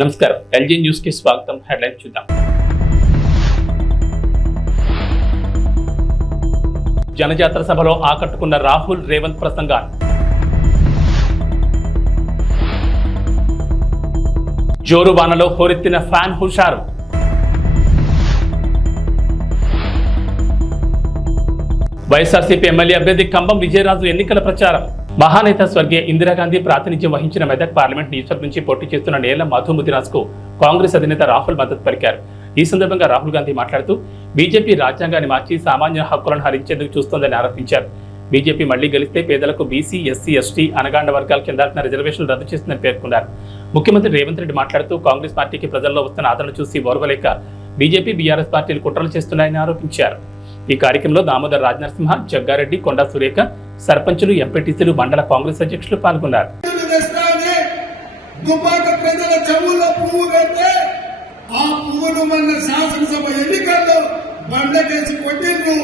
నమస్కారం, LG news కి స్వాగతం. హెడ్లైన్ చూద్దాం. జనజాతర సభలో ఆకట్టుకున్న రాహుల్ రేవంత్ ప్రసంగాలు. జోరు వానలో హోరెత్తిన ఫ్యాన్ హుషారు. వైఎస్ఆర్సీపీ ఎమ్మెల్యే అభ్యర్థి కంబం విజయరాజు ఎన్నికల ప్రచారం. మహానేత స్వర్గీయ ఇందిరాగాంధీ ప్రాతినిధ్యం వహించిన మెదక్ పార్లమెంట్ నియోజకవర్గం నుంచి పోటీ చేస్తున్న నేల మధుముదిరాజ్ కు కాంగ్రెస్ అధినేత రాహుల్ మద్దతు పలికారు. ఈ సందర్భంగా రాహుల్ గాంధీ మాట్లాడుతూ బీజేపీ రాజ్యాంగాన్ని మార్చి సామాన్య హక్కులను హరించేందుకు చూస్తోందని ఆరోపించారు. బీజేపీ మళ్లీ గెలిస్తే పేదలకు బీసీ, ఎస్సీ, ఎస్టీ, అనగాండ వర్గాలకు చెందాల్సిన రిజర్వేషన్లు రద్దు చేస్తుందని పేర్కొన్నారు. ముఖ్యమంత్రి రేవంత్ రెడ్డి మాట్లాడుతూ కాంగ్రెస్ పార్టీకి ప్రజల్లో వస్తున్న ఆదరణ చూసి ఓర్వలేక బీజేపీ, బీఆర్ఎస్ పార్టీలు కుట్రలు చేస్తున్నాయని ఆరోపించారు. ఈ కార్యక్రమంలో దామోదర్ రాజనరసింహ, జగ్గారెడ్డి, కొండా సురేఖ, సర్పంచులు, ఎంపీటీసీలు, మండల కాంగ్రెస్ అధ్యక్షులు పాల్గొన్నారు. శాసనసభ ఎన్నికల్లో బండకేసి కొట్టిండ్రు,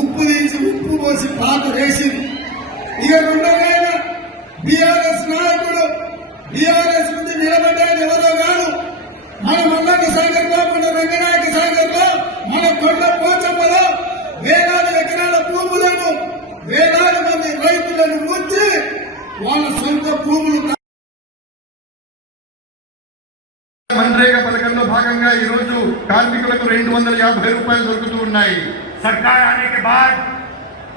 ఉప్పు తీసి ఉప్పు పోసి పాత వేసింది. ఇక ఉండగానే బీఆర్ఎస్ నాయకుడు బీఆర్ఎస్ నుంచి నిలబడ్డాడు ఎవరో కాదు, మన మల్లన్న సాగర్ లో, మన రంగనాయక సాగర్ లో, మన కొండ పోచమ్మలో వేలాది ఎకరాల భూములను, వేలాది మంది రైతులను ముంచి వాళ్ళ సొంత భూములు मनरेगा పథకంలో భాగంగా ఈ రోజు కార్మికులకు 250 రూపాయలు దొరుకుతూ ఉన్నాయి. सरकार आने के बाद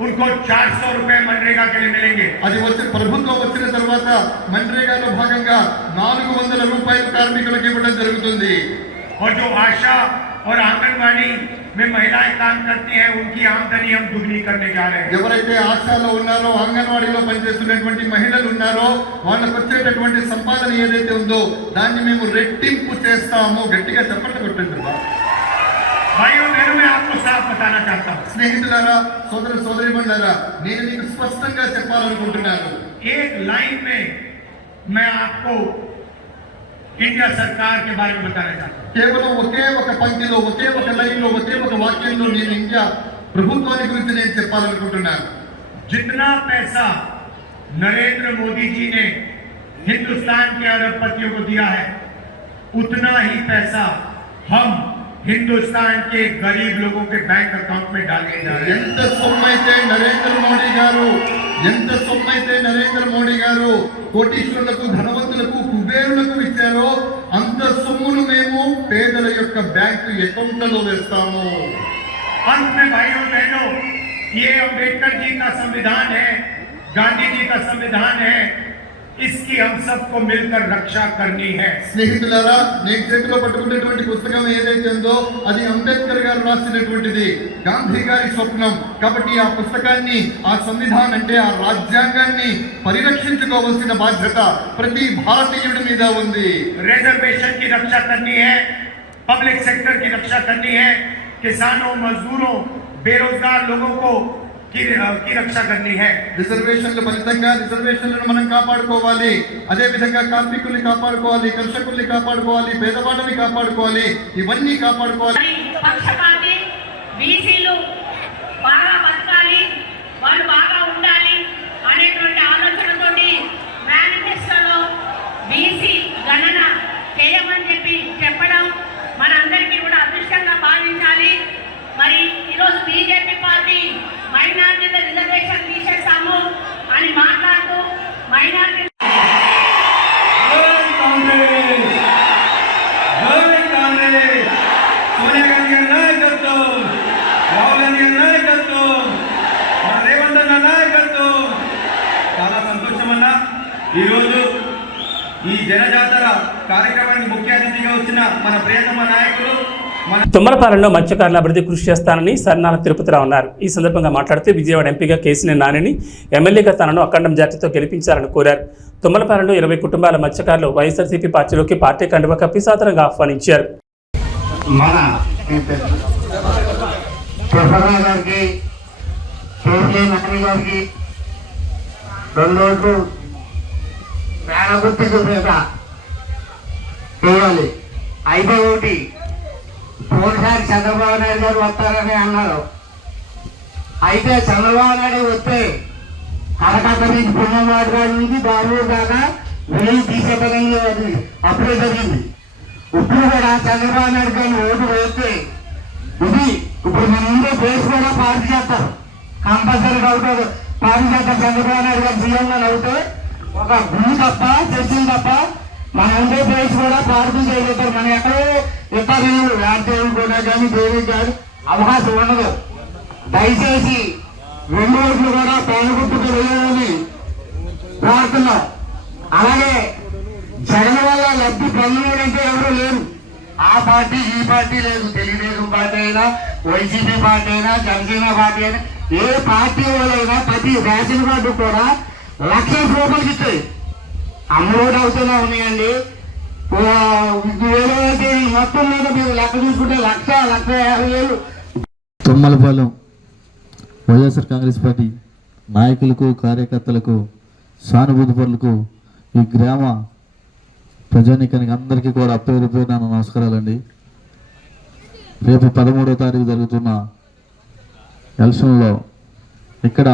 उनको 400 रुपए मनरेगा के लिए मिलेंगे. అది వచ్చి ప్రభుత్వం వచ్చిన తర్వాత मनरेगाలో భాగంగా 400 రూపాయలు కార్మికులకు ఇవ్వడం జరుగుతుంది. और जो आशा और आंगनवाड़ी में महिलाएं काम करती हैं, उनकी आमदनी हम दुगनी करने जा रहे हैं. ఎవరైతే ఆశాలో ఉన్నారో, అంగన్వాడీలో పనిచేస్తున్నటువంటి మహిళలు ఉన్నారో వాళ్ళకు వచ్చేటటువంటి సంపాదన ఏదైతే ఉందో దాన్ని మేము రెట్టింపు చేస్తాము. గట్టిగా చప్పట్లు కొట్టండి. भाइयों बहनों, मैं आपको साफ बताना चाहता हूँ. స్నేహితులారా, సోదర సోదరీమణులారా, నేను మీకు స్పష్టంగా చెప్పాలనుకుంటున్నాను. एक लाइन में मैं आपको इंडिया सरकार के बारे में बताना चाहता हूँ. కేవలం ఒకే ఒక పంక్తిలో, ఒకే ఒక లైన్లో, ఒకే ఒక వాక్యంలో నేను ఇండియా ప్రభుత్వాన్ని గురించి నేను చెప్పాలనుకుంటున్నాను. जितना पैसा नरेंद्र मोदी जी ने हिंदुस्तान के अरबपतियों को दिया है, उतना ही पैसा हम हिंदुस्तान के गरीब लोगों के बैंक अकाउंट में डालने जा रहे हैं. ఎంత సొమ్మైతే నరేంద్ర మోడీ గారు కోటీశ్వరులకు, ధనవంతులకు, కుబేరులకు ఇచ్చారో అంత సొమ్మును మేము పేదల యొక్క బ్యాంకు అకౌంట్లలో వేస్తాము. अंत में भाइयों बहनों, ये अम्बेडकर जी का संविधान है, गांधी जी का संविधान है, इसकी हम सबको मिलकर रक्षा करनी है. స్నేహితులారా, నేను చేతిలో పట్టుకున్నటువంటి పుస్తకం ఏదైతే ఉందో అది అంబేద్కర్ గారు రాసినటువంటిది, గాంధీ గారి స్వప్నం. కాబట్టి ఆ పుస్తకాన్ని, ఆ సంవిధానం అంటే ఆ రాజ్యాంగాన్ని పరిరక్షించుకోవాల్సిన బాధ్యత ప్రతి భారతీయుడి మీద ఉంది. रिजर्वेशन की रक्षा करनी है, पब्लिक सेक्टर की रक्षा करनी है, किसानों, मजदूरों, बेरोजगार लोगों को की रक्षा करनी है. రిజర్వేషన్ల ఫలితంగా రిజర్వేషన్లను మనం కాపాడుకోవాలి. అదే విధంగా కార్మికుల్ని కాపాడుకోవాలి, కర్షకుల్ని కాపాడుకోవాలి, పేదవాళ్ళని కాపాడుకోవాలి. ఇవన్నీ కాపాడుకోవాలి. పక్షపాతి బీసీలు బాగా బతకాలి, వాళ్ళు బాగా ఉండాలి అనేటువంటి ఆలోచనతోటి మేనిఫెస్టోలో బీసీ గణన చేయమని చెప్పడం మనందరికీ కూడా అదృష్టంగా భావించాలి. మరి ఈరోజు బీజేపీ పార్టీ మైనార్టీల రిజర్వేషన్ తీసేస్తాము అని మాట్లాడుతూ మైనార్టీ సోనియా గాంధీ గారి నాయకత్వం, రాహుల్ గాంధీ గారి నాయకత్వం, మన రేవంత్ అన్న నాయకత్వం. చాలా సంతోషం అన్న. ఈరోజు ఈ జనజాతర కార్యక్రమానికి ముఖ్య అతిథిగా వచ్చిన మన ప్రియతమ నాయకులు తుమ్మలపాలెంలో మత్స్యకారుల అభివృద్ధి కృషి చేస్తానని సర్నాల తిరుపతిరావు అన్నారు. ఈ సందర్భంగా మాట్లాడుతూ విజయవాడ ఎంపీగా కేసీఆర్ నానిని, ఎమ్మెల్యేగా తనను అఖండం జాతితో గెలిపించాలని కోరారు. తుమ్మలపాలెంలో 20 కుటుంబాల మత్స్యకారులు వైఎస్ఆర్సీపీ పార్టీలోకి పార్టీ కండువా కప్పి సాదరంగా ఆహ్వానించారు. పోయినసారి చంద్రబాబు నాయుడు గారు వస్తారని అన్నారు. అయితే చంద్రబాబు నాయుడు వస్తే కలకత్తా నుంచి పుణ్యవాడ నుంచి బాబు దాకా వెయ్యి తీసేపరంగా అప్పుడే జరిగింది. ఇప్పుడు కూడా చంద్రబాబు నాయుడు గారిని ఓటు వేస్తే ఇది ఇప్పుడు మన ముందే బేస్ కూడా పార్టీ చేస్తారు, కంపల్సరీగా అవుతారు. పార్టీ చేస్తారు. చంద్రబాబు నాయుడు గారు సీఎంగా అవుతే ఒక గుడి తప్ప చర్చలు తప్ప మన ఉండే బేస్ కూడా పార్టీ చేయగలుగుతారు. మన ఎక్కడో ఇతరులు వ్యాపారం కూడా కానీ దేనికి కానీ అవకాశం ఉండదు. దయచేసి 2 ఓట్లు కూడా పేదగుట్టుకు వేయాలని కోరుతున్నాం. అలాగే జగన్ వల్ల లబ్ధి పొందడంటే ఎవరు లేరు. ఆ పార్టీ ఈ పార్టీ లేదు, తెలుగుదేశం పార్టీ అయినా, వైసీపీ పార్టీ అయినా, జనసేన పార్టీ అయినా, ఏ పార్టీ వాళ్ళైనా ప్రతి రేషన్ కార్డు కూడా 1,00,000 రూపాయలకి ఇస్తాయి. అమ్మఒడి అవుతూనే ఉన్నాయండి. ఏదైతే మొత్తం మీద మీరు లెక్క చూసుకుంటే 1,50,000 తుమ్మలపాలెం వైఎస్ఆర్ కాంగ్రెస్ పార్టీ నాయకులకు, కార్యకర్తలకు, సానుభూతి పరులకు, ఈ గ్రామ ప్రజానీకానికి అందరికీ కూడా పేరు పేరు నా నమస్కారాలండి. రేపు 13వ తారీఖు జరుగుతున్న ఎలక్షన్లో ఇక్కడ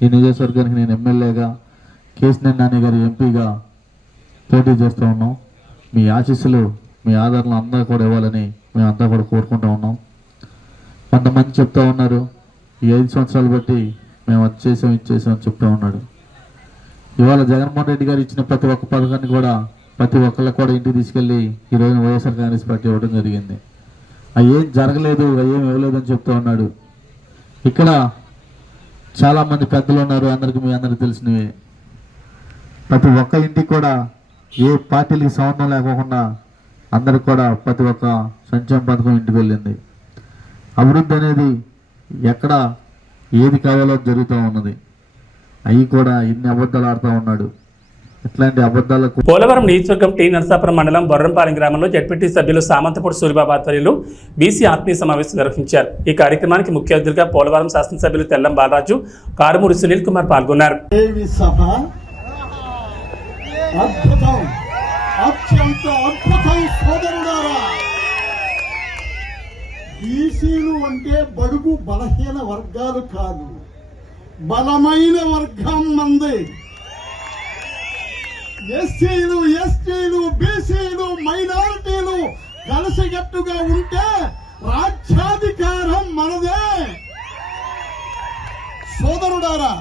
ఈ నియోజకవర్గానికి నేను ఎమ్మెల్యేగా, కేశినేని నాని గారి ఎంపీగా పోటీ చేస్తూ ఉన్నాం. మీ ఆశీస్సులు, మీ ఆదరణ అందరూ కూడా ఇవ్వాలని మేమంతా కూడా కోరుకుంటూ ఉన్నాం. కొంతమంది చెప్తా ఉన్నారు, ఈ 5 సంవత్సరాలు బట్టి మేము అది చేసాం, ఇది చేసాం అని చెప్తా ఉన్నాడు. ఇవాళ జగన్మోహన్ రెడ్డి గారు ఇచ్చిన ప్రతి ఒక్క పథకాన్ని కూడా ప్రతి ఒక్కళ్ళకి కూడా ఇంటికి తీసుకెళ్ళి ఈ రోజున వైఎస్ఆర్ కాంగ్రెస్ పార్టీ ఇవ్వడం జరిగింది. అవి ఏం జరగలేదు, అవి ఏం ఇవ్వలేదు అని చెప్తా ఉన్నాడు. ఇక్కడ చాలామంది పెద్దలు ఉన్నారు, మీ అందరికీ తెలిసినవి. ప్రతి ఒక్క ఇంటికి కూడా ఏ పార్టీలకి సంబంధం లేకోకుండా అందరికి కూడా ప్రతి ఒక్క సంక్షేమ పథకం ఇంటికి వెళ్ళింది. అభివృద్ధి అనేది ఎక్కడ ఏది కావాలో జరుగుతూ ఉన్నది. అవి కూడా ఇన్ని అబద్ధాలు ఆడుతూ ఉన్నాడు. ఇట్లాంటి అబద్ధాలకు పోలవరం నియోజకవర్గం టీ నరసాపురం మండలం బొర్రంపాలెం గ్రామంలో జడ్పీటీ సభ్యులు సామంతపూడి సూరిబాబు ఆధ్వర్యంలో బీసీ ఆత్మీయ సమావేశం నిర్వహించారు. ఈ కార్యక్రమానికి ముఖ్య అతిథిగా పోలవరం శాసనసభ్యులు తెల్లం బాలరాజు, కారుమూరి సునీల్ కుమార్ పాల్గొన్నారు. బీసీలు అంటే బడుగు బలహీన వర్గాలు కాదు, బలమైన వర్గం మంది. ఎస్సీలు, ఎస్టీలు, బీసీలు, మైనారిటీలు కలిసికట్టుగా ఉంటే రాజ్యాధికారం మనదే. సోదరుడారా,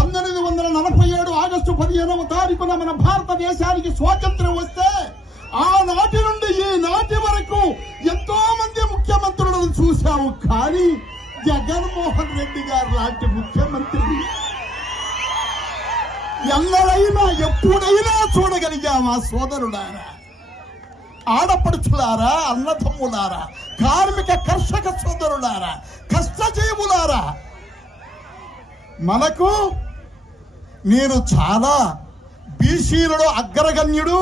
1947 ఆగస్టు 15వ తారీఖున మన భారతదేశానికి స్వాతంత్ర్యం వస్తే ఆనాటి నుండి ఈనాటి వరకు ఎంతో మంది ముఖ్యమంత్రులను చూశాము. కానీ జగన్మోహన్ రెడ్డి గారు లాంటి ముఖ్యమంత్రి ఎన్నడైనా ఎప్పుడైనా చూడగలిగామా? సోదరులారా, ఆడపడుచులారా, అన్నదమ్ములారా, కార్మిక కర్షక సోదరులారా, కష్టజీవులారా, మనకు నేను చాలా బీసీలలో అగ్రగణ్యుడు,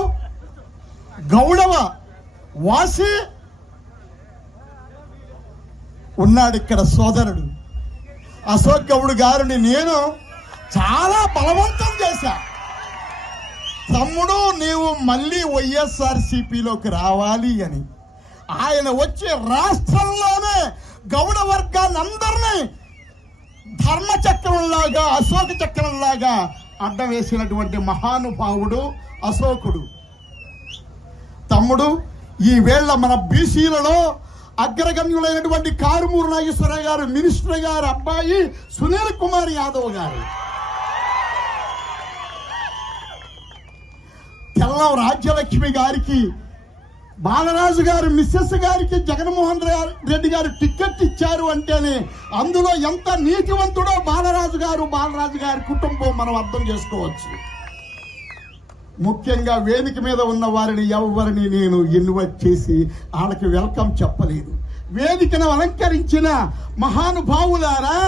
గౌడవ వాసి ఉన్నాడు ఇక్కడ. సోదరుడు అశోక్ గౌడ్ గారిని నేను చాలా బలవంతం చేశా. తమ్ముడు, నీవు మళ్ళీ వైఎస్ఆర్సీపీలోకి రావాలి అని. ఆయన వచ్చి రాష్ట్రంలోనే గౌడ వర్గాన్ని అందరినీ ధర్మచక్రంలాగా, అశోక చక్రంలాగా అడ్డం వేసినటువంటి మహానుభావుడు అశోకుడు. తమ్ముడు, ఈ వేళ మన బీసీలలో అగ్రగణ్యులైనటువంటి కారుమూరి నాగేశ్వరరావు గారు, మినిస్టర్ గారు అబ్బాయి సునీల్ కుమార్ యాదవ్ గారు, తెల్లం రాజ్యలక్ష్మి గారికి, బాలరాజు గారు మిస్సెస్ గారికి జగన్మోహన్ రెడ్డి గారు టికెట్ ఇచ్చారు అంటేనే అందులో ఎంత నీతివంతుడో బాలరాజు గారి కుటుంబం మనం అర్థం చేసుకోవచ్చు. ముఖ్యంగా వేదిక మీద ఉన్న వారిని ఎవరిని నేను ఇన్వైట్ చేసి వాళ్ళకి వెల్కమ్ చెప్పలేదు. వేదికను అలంకరించిన మహానుభావులారా,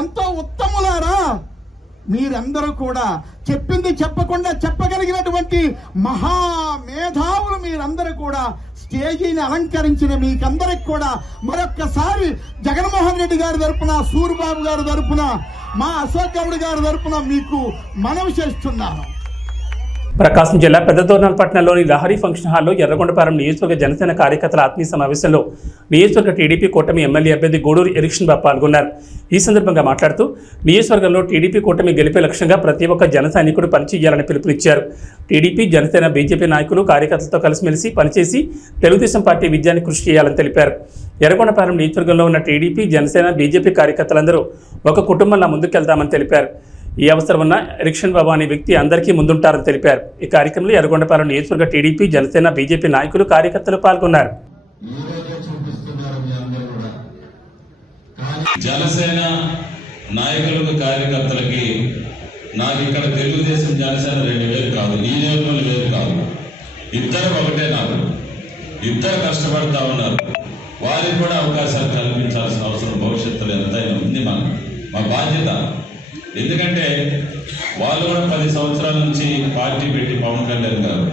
ఎంతో ఉత్తములారా, మీరందరూ కూడా చెప్పింది చెప్పకుండా చెప్పగలిగినటువంటి మహామేధావులు మీరందరూ కూడా స్టేజీని అలంకరించిన మీకందరికి కూడా మరొక్కసారి జగన్మోహన్ రెడ్డి గారి తరపున, సూరిబాబు గారి తరపున, మా అశోక్ గౌడ్ గారి తరపున మీకు మనవి చేస్తున్నాను. ప్రకాశం జిల్లా పెద్దదోర్నాలపట్నంలోని లహరి ఫంక్షన్ హాల్లో ఎర్రగొండపాలెం నియోజకవర్గ జనసేన కార్యకర్తల ఆత్మీయ సమావేశంలో నియోజకవర్గ టీడీపీ కూటమి ఎమ్మెల్యే అభ్యర్థి గూడూరు ఎరిక్షన్ బాబు పాల్గొన్నారు. ఈ సందర్భంగా మాట్లాడుతూ నియోజకవర్గంలో టీడీపీ కూటమి గెలిపే లక్ష్యంగా ప్రతి ఒక్క జన సైనికుడు పనిచేయాలని పిలుపునిచ్చారు. టీడీపీ, జనసేన, బీజేపీ నాయకులు కార్యకర్తలతో కలిసిమెలిసి పనిచేసి తెలుగుదేశం పార్టీ విజయానికి కృషి చేయాలని తెలిపారు. ఎర్రగొండపాలెం నియోజకవర్గంలో ఉన్న టీడీపీ, జనసేన, బీజేపీ కార్యకర్తలందరూ ఒక కుటుంబంలా ముందుకెళ్తామని తెలిపారు. ఈ అవసరం ఉన్న ఎరిక్షన్ బాబు అనే వ్యక్తి అందరికీ ముందుంటారని తెలిపారు. ఈ కార్యక్రమంలో ఎర్రగొండపాలెం నియోజకవర్గ టీడీపీ, జనసేన, బీజేపీ నాయకులు, కార్యకర్తలు పాల్గొన్నారు. జనసేన నాయకులకు, కార్యకర్తలకి నాకు ఇక్కడ తెలుగుదేశం, జనసేన రెండు వేరు కాదు, ఈ నియోజకవర్గం వేరు కాదు, ఇద్దరు ఒకటే. నాకు ఇద్దరు కష్టపడతా ఉన్నారు. వారికి కూడా అవకాశాలు కల్పించాల్సిన అవసరం భవిష్యత్తులో ఎంతైనా ఉంది. మా బాధ్యత. ఎందుకంటే వాళ్ళు కూడా 10 సంవత్సరాల నుంచి పార్టీ పెట్టి పవన్ కళ్యాణ్ గారు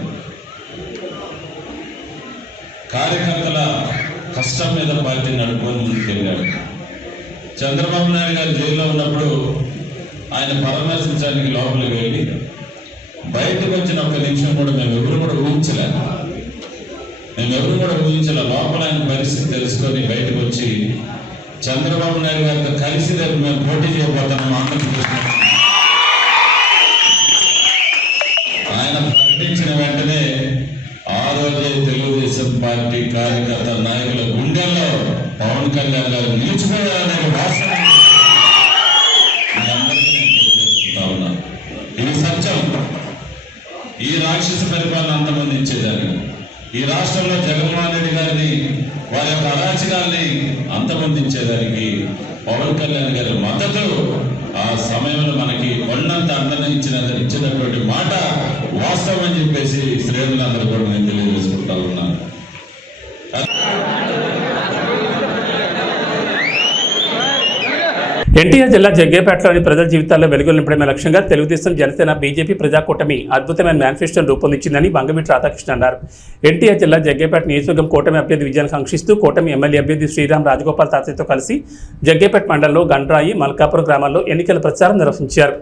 కార్యకర్తల కష్టం మీద పార్టీ నడుపుకొని ముందుకెళ్ళాడు. చంద్రబాబు నాయుడు గారు జైల్లో ఉన్నప్పుడు ఆయన పరామర్శించడానికి లోపలికి వెళ్ళి బయటకు వచ్చిన ఒక్క నిమిషం కూడా మేమెవరు కూడా ఊహించలే. లోపల ఆయన పరిస్థితి తెలుసుకొని బయటకు వచ్చి చంద్రబాబు నాయుడు గారితో కలిసి రేపు మేము పోటీ చేయబోతున్నాం ఆంధ్రప్రదేశ్. ఆయన ప్రకటించిన వెంటనే ఆ రోజే తెలుగుదేశం పార్టీ కార్యకర్త నాయకుల గుండెల్లో పవన్ కళ్యాణ్ గారు నిలిచిపోయారనే వాస్తవం మీ అందరికీ నేను తెలియజేసుకుంటా ఉన్నాను. ఇది సత్యం. ఈ రాక్షస పరిపాలన అంతమందించేదాన్ని, ఈ రాష్ట్రంలో జగన్మోహన్ రెడ్డి గారిని, వారి యొక్క అరాచకాల్ని అంతమొందించేదానికి పవన్ కళ్యాణ్ గారి మద్దతు ఆ సమయంలో మనకి కొండంత అండన ఇచ్చినటువంటి మాట వాస్తవం అని చెప్పేసి శ్రేణులందరూ కూడా నేను తెలియజేసుకుంటా ఉన్నాను. ఎన్టీఆర్ జిల్లా జగ్గేపేటలోని ప్రజల జీవితాల్లో వెలుగులు నింపడమే లక్ష్యంగా తెలుగుదేశం, జనసేన, బీజేపీ ప్రజాకూటమి అద్భుతమైన మేనిఫెస్టోను రూపొందించిందని వంగవీటి రాధాకృష్ణ అన్నారు. ఎన్టీఆర్ జిల్లా జగ్గేపేట నియోజకవర్గం కూటమి అభ్యర్థి విజయాన్ని కాంక్షిస్తూ కూటమి ఎమ్మెల్యే అభ్యర్థి శ్రీరామ్ రాజగోపాల్ తాతయ్యతో కలిసి జగ్గేపేట మండలంలో గండ్రాయి, మల్కాపురం గ్రామాల్లో ఎన్నికల ప్రచారం నిర్వహించారు.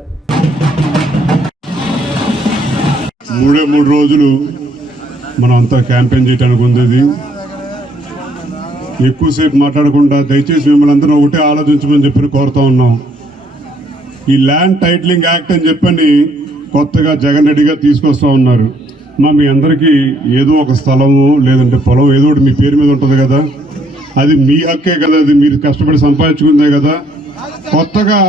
3 రోజులు మనం అంతా క్యాంపెయిన్ చేయడానికి ఉంది. ఎక్కువసేపు మాట్లాడకుండా దయచేసి మిమ్మల్ని అందరూ ఒకటే ఆలోచించమని చెప్పి కోరుతా ఉన్నాం. ఈ ల్యాండ్ టైటిలింగ్ యాక్ట్ అని చెప్పని కొత్తగా జగన్ రెడ్డి గారు తీసుకొస్తా ఉన్నారు. మీ అందరికీ ఏదో ఒక స్థలము లేదంటే పొలం ఏదో ఒకటి మీ పేరు మీద ఉంటుంది కదా, అది మీ హక్కే కదా, అది మీరు కష్టపడి సంపాదించుకుందే కదా. కొత్తగా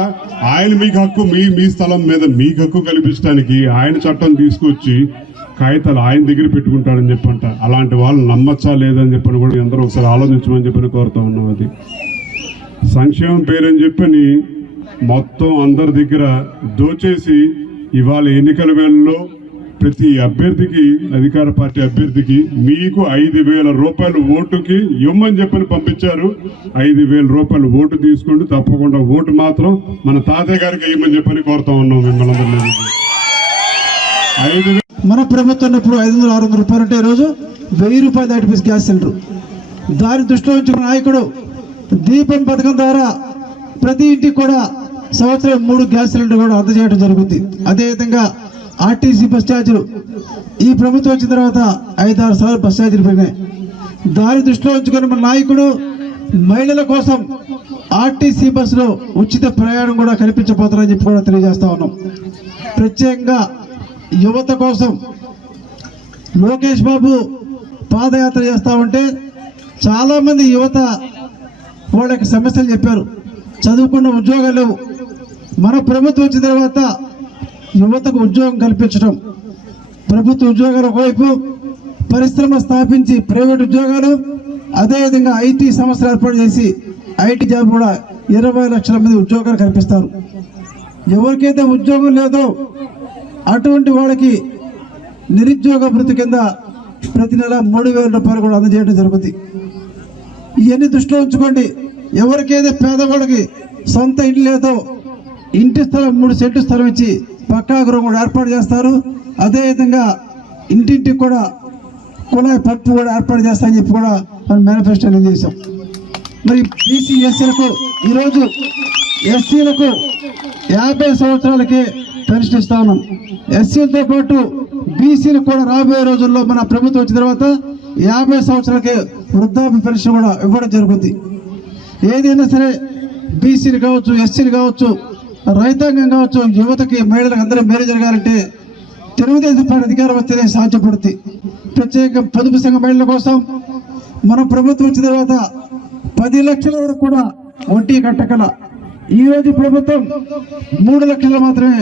ఆయన మీకు హక్కు, మీ స్థలం మీద మీకు హక్కు కల్పించడానికి ఆయన చట్టం తీసుకొచ్చి కాగితాలు ఆయన దగ్గర పెట్టుకుంటాడని చెప్పంట. అలాంటి వాళ్ళు నమ్మచ్చా లేదని చెప్పని కూడా అందరూ ఒకసారి ఆలోచించమని చెప్పని కోరుతా ఉన్నాం. అది సంక్షేమం పేరని చెప్పని మొత్తం అందరి దగ్గర దోచేసి ఇవాళ ఎన్నికల వేళల్లో ప్రతి అభ్యర్థికి, అధికార పార్టీ అభ్యర్థికి మీకు 5,000 రూపాయలు ఓటుకి ఇవ్వమని చెప్పని పంపించారు. 5,000 రూపాయలు ఓటు తీసుకుంటూ తప్పకుండా ఓటు మాత్రం మన తాతయ్య గారికి ఇవ్వమని చెప్పని కోరుతా ఉన్నాం మిమ్మల్ని అందరినీ. మన ప్రభుత్వం ఉన్నప్పుడు 500-600 రూపాయలు ఉంటే ఈరోజు 1000 రూపాయలు దాటి గ్యాస్ సిలిండర్. దాని దృష్టిలో ఉంచుకున్న నాయకుడు దీపం పథకం ద్వారా ప్రతి ఇంటికి కూడా సంవత్సరం 3 గ్యాస్ సిలిండర్ కూడా అందజేయడం జరుగుతుంది. అదేవిధంగా ఆర్టీసీ బస్ ఛార్జీలు ఈ ప్రభుత్వం వచ్చిన తర్వాత 5-6 సార్లు బస్ ఛార్జీలు పెరిగినాయి. దాని దృష్టిలో ఉంచుకొని మన నాయకుడు మహిళల కోసం ఆర్టీసీ బస్సులో ఉచిత ప్రయాణం కూడా కల్పించబోతున్నారని చెప్పి కూడా తెలియజేస్తా ఉన్నాం. ప్రత్యేకంగా యువత కోసం లోకేష్ బాబు పాదయాత్ర చేస్తూ ఉంటే చాలామంది యువత వాళ్ళ యొక్క సమస్యలు చెప్పారు. చదువుకున్న ఉద్యోగాలు లేవు. మన ప్రభుత్వం వచ్చిన తర్వాత యువతకు ఉద్యోగం కల్పించడం, ప్రభుత్వ ఉద్యోగాలు ఒకవైపు, పరిశ్రమ స్థాపించి ప్రైవేట్ ఉద్యోగాలు, అదేవిధంగా ఐటీ సంస్థలు ఏర్పాటు చేసి ఐటీ జాబ్ కూడా 20 లక్షల మంది ఉద్యోగాలు కల్పిస్తారు. ఎవరికైతే ఉద్యోగం లేదో అటువంటి వాళ్ళకి నిరుద్యోగ భృతి కింద ప్రతి నెల 3,000 రూపాయలు కూడా అందజేయడం జరుగుతుంది. ఇవన్నీ దృష్టిలో ఉంచుకోండి. ఎవరికైతే పేదవాళ్ళకి సొంత ఇల్లు లేదో ఇంటి స్థలం 3 సెంటు స్థలం ఇచ్చి పక్కా గృహం కూడా ఏర్పాటు చేస్తారు. అదేవిధంగా ఇంటింటికి కూడా కుళాయి పట్టు కూడా ఏర్పాటు చేస్తారని చెప్పి కూడా మనం మేనిఫెస్టోలో చేసాం. మరి బీసీ ఎస్సీలకు ఈరోజు ఎస్సీలకు 50 సంవత్సరాలకే పెన్షన్ ఇస్తా ఉన్నాం. ఎస్సీలతో పాటు బీసీలు కూడా రాబోయే రోజుల్లో మన ప్రభుత్వం వచ్చిన తర్వాత 50 సంవత్సరాలకే వృద్ధాప్య పెన్షన్ కూడా ఇవ్వడం జరుగుతుంది. ఏదైనా సరే బీసీలు కావచ్చు, ఎస్సీలు కావచ్చు, రైతాంగం కావచ్చు, యువతకి, మహిళలకు అందరూ మేలు జరగాలంటే తెలుగుదేశం పార్టీ అధికారం వస్తేనే సాధ్యపడుతుంది. ప్రత్యేకంగా పొదుపు సంఘ మహిళల కోసం మన ప్రభుత్వం వచ్చిన తర్వాత 10 లక్షల వరకు కూడా వడ్డీ కట్టగల ఈ రోజు ప్రభుత్వం 3 లక్షలు మాత్రమే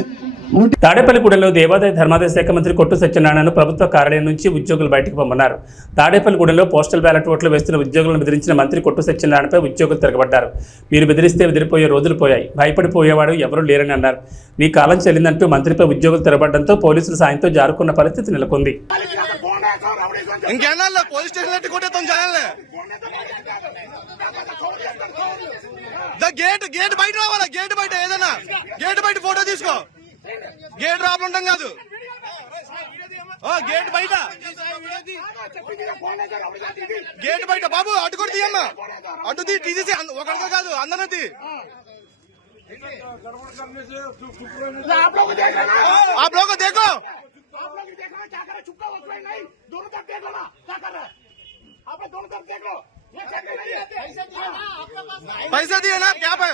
వడ్డీ. తాడేపల్లిగూడెంలో దేవాదాయ ధర్మాదాయ శాఖ మంత్రి కొట్టు సత్యనారాయణను ప్రభుత్వ కార్యాలయం నుంచి ఉద్యోగులు బయటకు పొమ్మన్నారు. తాడేపల్లిగూడెంలో పోస్టల్ బ్యాలెట్ ఓట్లు వేస్తున్న ఉద్యోగులను బెదిరించిన మంత్రి కొట్టు సత్యనారాయణపై ఉద్యోగులు తిరగబడ్డారు. మీరు బెదిరిస్తే బెదిరిపోయే రోజులు పోయాయి, భయపడిపోయేవాడు ఎవరూ లేరని అన్నారు. మీ కాలం చెల్లిందంటూ మంత్రిపై ఉద్యోగులు తిరగబడడంతో పోలీసుల సాయంతో జారుకున్న పరిస్థితి నెలకొంది. గేట్ బయట రావాలా, గేట్ బయట ఏదైనా గేట్ బయట ఫోటో తీసుకో, గేట్ రాబడి ఉంటాం కాదు, గేట్ బయట, గేట్ బయట బాబు అటు కూడా తీయమ్మా, అటు తీసేసి ఒకరితో కాదు అందరూ తీ. आप लोग को देखो, पैसा दिए ना क्या पे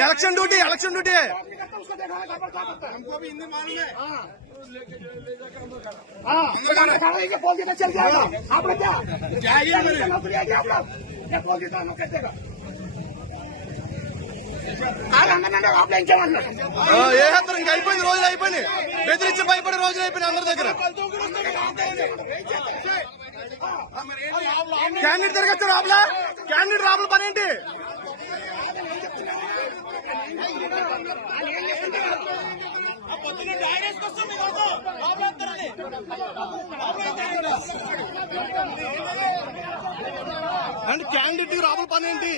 इलेक्शन ड्यूटी है, हमको भी हिंदी मालूम है। आप लोग क्या ఇంకా అయిపోయింది, రోజులు అయిపోయినాయి, బెదిరించి భయపడే రోజులు అయిపోయినాయి అందరి దగ్గర. క్యాండిడేట్ తిరగచ్చు రాబులా, క్యాండిడేట్ రాబుల పని ఏంటి? అంటే క్యాండిడేట్ రాబుల పని ఏంటి?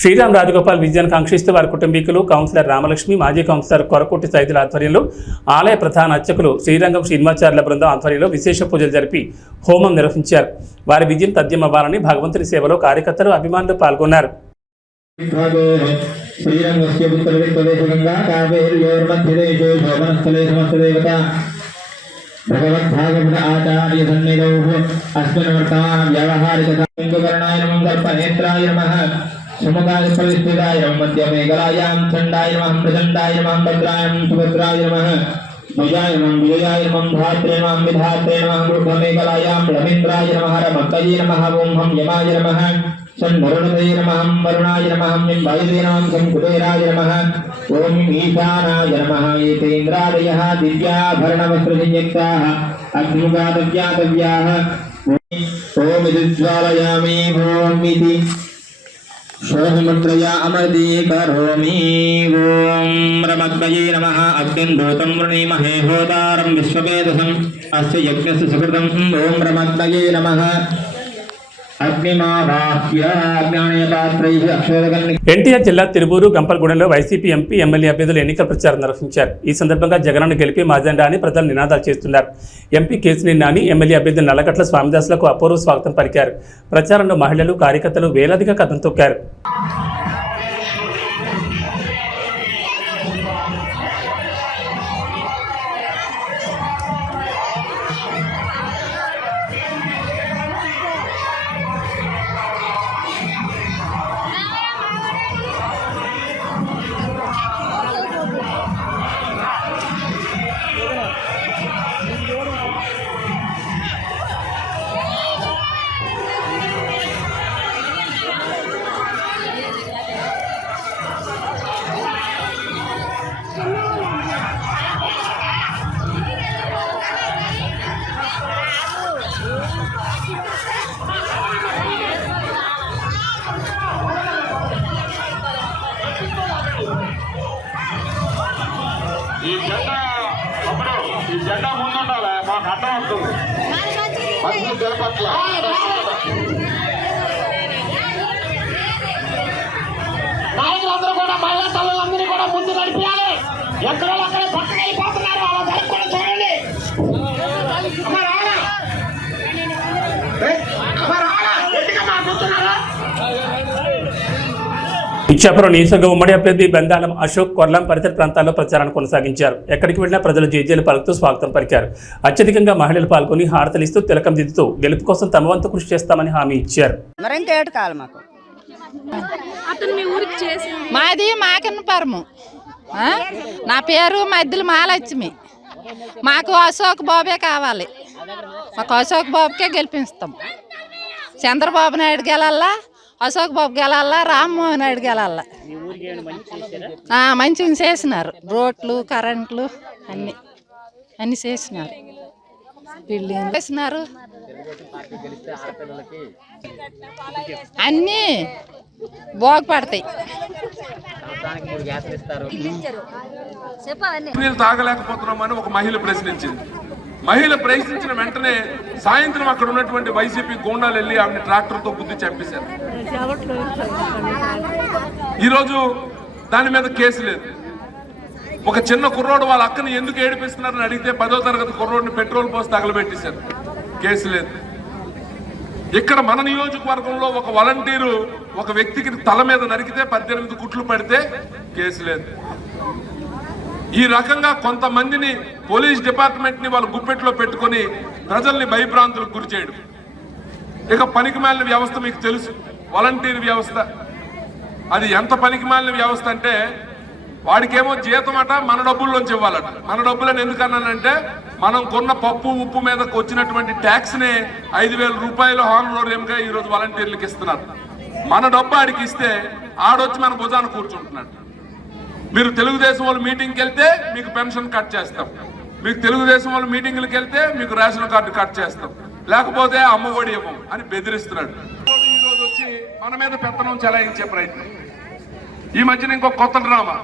శ్రీరామ్ రాజగోపాల్ విజయాన్ని కాంక్షిస్తూ వారి కుటుంబీకులు, కౌన్సిలర్ రామలక్ష్మి, మాజీ కౌన్సిలర్ కొరకోటి సైదుల ఆధ్వర్యంలో ఆలయ ప్రధాన అర్చకులు శ్రీరంగం శ్రీనివాచార్యుల బృందం ఆధ్వర్యంలో విశేష పూజలు జరిపి హోమం నిర్వహించారు. వారి విజయం తథ్యమవ్వాలని భగవంతుని సేవలో కార్యకర్తలు, అభిమానులు పాల్గొన్నారు. శ్రీరంగస్య ఉత్తరదిక్ప్రదేశగంగా కావేర్యోర్మధ్యదేశే శోభనస్థలే సమస్తదేవతా భగవద్భాగవత ఆచార్య సన్నిధౌ అస్మిన్ వర్తమాన వ్యవహారికర్ణాయ నమః సర్పనేత్రాయ నమః సుముఖాయ ప్రవిష్టితాయ నమః మధ్యమేకలాయాం చండాయ నమః ప్రచండాయ నమః భద్రాయ నమః సుభద్రాయ నమః భుజాయ నమః విజయాయ నమః ధాత్రే నమః విధాత్రే నమః వృద్ధమేకలాయాం రవీంద్రాయ నమః రమక్కయే నమః ఓం హం యమాయ నమః వరుణాయ నమః వరుణాయ నమః వాయుదే నమః కుబేరాయ నమః ఓం ఈశానాయ నమః ఏతేంద్రాదయః దివ్యాభరణవస్త్రసంయుక్తాః అగ్నిముఖాదవ్యాతవ్యాః ఓం విద్జ్వాలయామి ఓం ఇతి శోభముద్రయా అమృతి కరోమి ఓం రమగ్నయే నమః అగ్నిం దూతం వృణీమహే హోతారం విశ్వవేదసం అస్య యజ్ఞస్య సుకృతం ఓం రమగ్నయే నమః. ఎన్టీఆర్ జిల్లా తిరువూరు, గంపలగూడెంలో వైసీపీ ఎంపీ, ఎమ్మెల్యే అభ్యర్థులు ఎన్నికల ప్రచారం నిర్వహించారు. ఈ సందర్భంగా జగనన్న గెలిపి మాజెండా అని ప్రజలు నినాదాలు చేస్తున్నారు. ఎంపీ కేశినేని నాని, ఎమ్మెల్యే అభ్యర్థి నల్లగట్ల స్వామిదాసులకు అపూర్వ స్వాగతం పలికారు. ప్రచారంలో మహిళలు, కార్యకర్తలు వేలాదిగా కథం తొక్కారు. ఈ జెండా ముందుండాలి, మాకు అడ్డం వస్తుంది. నాయకులందరూ కూడా మహిళా తల్లులందరినీ కూడా ముందు నడిపించాలి. ఎక్కడో అక్కడ పక్కన వెళ్ళిపోతున్నారు, వాళ్ళ కూడా చూడండి. కూర్చున్నారు. ఇచ్చాపురం నియోజకవర్గ ఉమ్మడి అభ్యర్థి బెందాలం అశోక్ కొర్లం పరిసర ప్రాంతాల్లో ప్రచారాన్ని కొనసాగించారు. ఎక్కడికి వెళ్లినా ప్రజలు జేజేలు పలుకుతూ స్వాగతం పలికారు. అత్యధికంగా మహిళలు పాల్గొని హారతలిస్తూ తిలకం దిద్దుతూ గెలుపు కోసం తమ వంతు కృషి చేస్తామని హామీ ఇచ్చారు. మాది మాకన్నపురము. నా పేరు మధ్యలో మహాలక్ష్మి. మాకు అశోక్ బాబే కావాలి. మాకు అశోక్ బాబుకే గెలిపిస్తాం. చంద్రబాబు నాయుడు గెలల్లా, అశోక్ బాబు గెలల్లా, రామ్మోహన్ నాయుడు గెలల్లా. మంచిగా చేసినారు. రోడ్లు, కరెంట్లు అన్ని చేసినారు. బిల్డింగ్ చేసినారు. అన్నీ బాగుపడతాయి. నీళ్ళు తాగలేకపోతున్నామని ఒక మహిళ ప్రశ్నించింది. మహిళ ప్రశ్నించిన వెంటనే సాయంత్రం అక్కడ ఉన్నటువంటి వైసీపీ గూండాలు వెళ్ళి ఆమెను ట్రాక్టర్తో గుద్ది చంపేశారు. ఈరోజు దాని మీద కేసు లేదు. ఒక చిన్న కుర్రోడు వాళ్ళ అక్కని ఎందుకు ఏడిపిస్తున్నారని అడిగితే 10వ తరగతి కుర్రోడిని పెట్రోల్ పోసి తగలబెట్టేశారు. కేసు లేదు. ఇక్కడ మన నియోజకవర్గంలో ఒక వాలంటీరు ఒక వ్యక్తికి తల మీద నరికితే 18 కుట్లు పడితే కేసు లేదు. ఈ రకంగా కొంతమందిని పోలీస్ డిపార్ట్మెంట్ ని వాళ్ళ గుప్పెట్లో పెట్టుకొని ప్రజల్ని భయభ్రాంతులకు గురి చేయడం. ఇక పనికిమాలిన వ్యవస్థ మీకు తెలుసు, వాలంటీర్ వ్యవస్థ. అది ఎంత పనికిమాలిన వ్యవస్థ అంటే వాడికేమో జీతం అట మన డబ్బుల్లోంచి ఇవ్వాలట. మన డబ్బులని ఎందుకన్నానంటే మనం కొన్న పప్పు ఉప్పు మీద వచ్చినటువంటి ట్యాక్స్ ని 5,000 రూపాయలు హానరోరియంగా ఈరోజు వాలంటీర్లకు ఇస్తున్నారు. మన డబ్బు ఆడికి ఇస్తే ఆడొచ్చి మన భుజాన కూర్చుంటున్నాడు. మీరు తెలుగుదేశం వాళ్ళు మీటింగ్కి వెళ్తే మీకు పెన్షన్ కట్ చేస్తాం, మీకు తెలుగుదేశం వాళ్ళు మీటింగ్లకు వెళ్తే మీకు రేషన్ కార్డు కట్ చేస్తాం, లేకపోతే అమ్మఒడి ఇవ్వం అని బెదిరిస్తున్నాడు. ఈరోజు వచ్చి మన మీద పెత్తనం చెలాయించే ప్రయత్నం. ఈ మధ్యన ఇంకో కొత్త డ్రామా.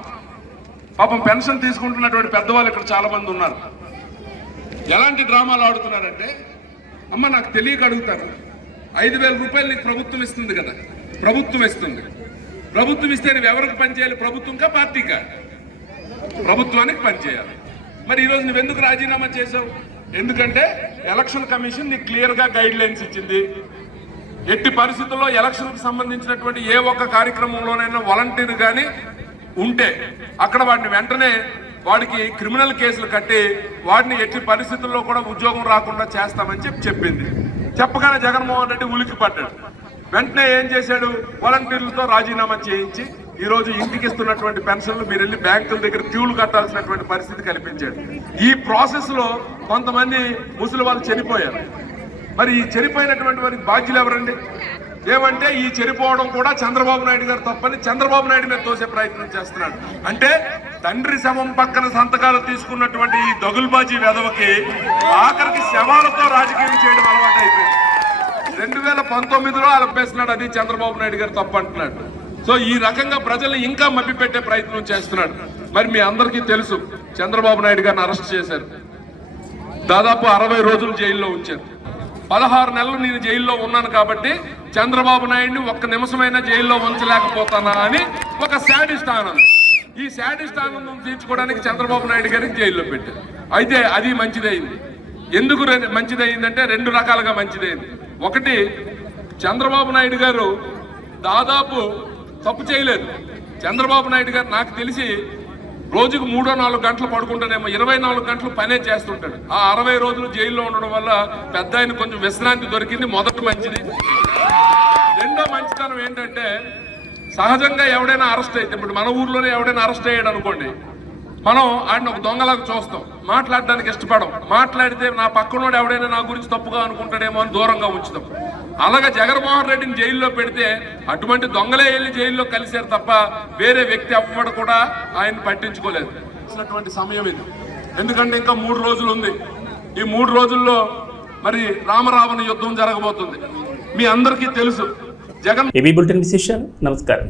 పాపం పెన్షన్ తీసుకుంటున్నటువంటి పెద్దవాళ్ళు ఇక్కడ చాలా మంది ఉన్నారు. ఎలాంటి డ్రామాలు ఆడుతున్నారంటే, అమ్మ నాకు తెలియక అడుగుతారు, 5,000 రూపాయలు నీకు ప్రభుత్వం ఇస్తుంది కదా, ప్రభుత్వం ఇస్తుంది. ప్రభుత్వం ఇస్తే నువ్వు ఎవరికి పనిచేయాలి? ప్రభుత్వంకా పార్టీకా? ప్రభుత్వానికి పనిచేయాలి. మరి ఈరోజు నువ్వెందుకు రాజీనామా చేసావు? ఎందుకంటే ఎలక్షన్ కమిషన్ నీకు క్లియర్గా గైడ్ లైన్స్ ఇచ్చింది. ఎట్టి పరిస్థితుల్లో ఎలక్షన్కి సంబంధించినటువంటి ఏ ఒక్క కార్యక్రమంలోనైనా వాలంటీర్ కానీ ఉంటే అక్కడ వాడిని వెంటనే వాడికి క్రిమినల్ కేసులు కట్టి వాడిని ఎట్టి పరిస్థితుల్లో కూడా ఉద్యోగం రాకుండా చేస్తామని చెప్పింది. చెప్పగానే జగన్మోహన్ రెడ్డి ఉలికి పడ్డాడు. వెంటనే ఏం చేశాడు? వాలంటీర్లతో రాజీనామా చేయించి ఈరోజు ఇంటికి ఇస్తున్నటువంటి పెన్షన్లు మీరు వెళ్ళి బ్యాంకుల దగ్గర క్యూలు కట్టాల్సినటువంటి పరిస్థితి కల్పించాడు. ఈ ప్రాసెస్ లో కొంతమంది ముసలి వాళ్ళు చనిపోయారు. మరి ఈ చనిపోయినటువంటి వారికి బాధ్యులు ఎవరండి? ఏమంటే ఈ చనిపోవడం కూడా చంద్రబాబు నాయుడు గారు తప్పని చంద్రబాబు నాయుడు మీద తోసే ప్రయత్నం చేస్తున్నాడు. అంటే తండ్రి శవం పక్కన సంతకాలు తీసుకున్నటువంటి ఈ దగుల్బాజీ వెధవకి ఆఖరికి శవాలతో రాజకీయం చేయడం అలవాటు అయిపోయింది. 2019లో అలపేస్తున్నాడు, అది చంద్రబాబు నాయుడు గారు తప్పు అంటున్నాడు. సో ఈ రకంగా ప్రజల్ని ఇంకా మభ్యపెట్టే ప్రయత్నం చేస్తున్నాడు. మరి మీ అందరికీ తెలుసు, చంద్రబాబు నాయుడు గారిని అరెస్ట్ చేశారు. దాదాపు 60 రోజులు జైల్లో ఉంచారు. 16 నెలలు నేను జైల్లో ఉన్నాను కాబట్టి చంద్రబాబు నాయుడిని ఒక్క నిమిషమైనా జైల్లో ఉంచలేకపోతానా అని ఒక శాడిస్ట్ ఆనందం. ఈ శాడిస్ట్ ఆనందం తీర్చుకోవడానికి చంద్రబాబు నాయుడు గారికి జైల్లో పెట్టారు. అయితే అది మంచిదైంది. ఎందుకు మంచిదైందంటే 2 రకాలుగా మంచిదైంది. ఒకటి, చంద్రబాబు నాయుడు గారు దాదాపు తప్పు చేయలేదు. చంద్రబాబు నాయుడు గారు నాకు తెలిసి రోజుకు 3-4 గంటలు పడుకుంటానేమో, 24 గంటలు పనే చేస్తుంటాడు. ఆ 60 రోజులు జైల్లో ఉండడం వల్ల పెద్ద ఆయన కొంచెం విశ్రాంతి దొరికింది. మొదటి మంచిది. రెండో మంచితనం ఏంటంటే, సహజంగా ఎవడైనా అరెస్ట్ అయితే, ఇప్పుడు మన ఊర్లోనే ఎవడైనా అరెస్ట్ అయ్యాడు అనుకోండి, మనం ఆయన ఒక దొంగలాగా చూస్తాం, మాట్లాడడానికి ఇష్టపడం. మాట్లాడితే నా పక్కనోడు ఎవడైనా నా గురించి తప్పుగా అనుకుంటాడేమో అని దూరంగా ఉంచుతాం. అలాగే జగన్మోహన్ రెడ్డిని జైల్లో పెడితే అటువంటి దొంగలే వెళ్ళి జైల్లో కలిశారు తప్ప వేరే వ్యక్తి ఎవ్వడు కూడా ఆయన పట్టించుకోలేదు. సమయం ఇది. ఎందుకంటే ఇంకా 3 రోజులు ఉంది. ఈ 3 రోజుల్లో మరి రామరావణ యుద్ధం జరగబోతుంది. మీ అందరికీ తెలుసు. జగన్ ఏబీ బులెటిన్ విశేషాలు. నమస్కారం.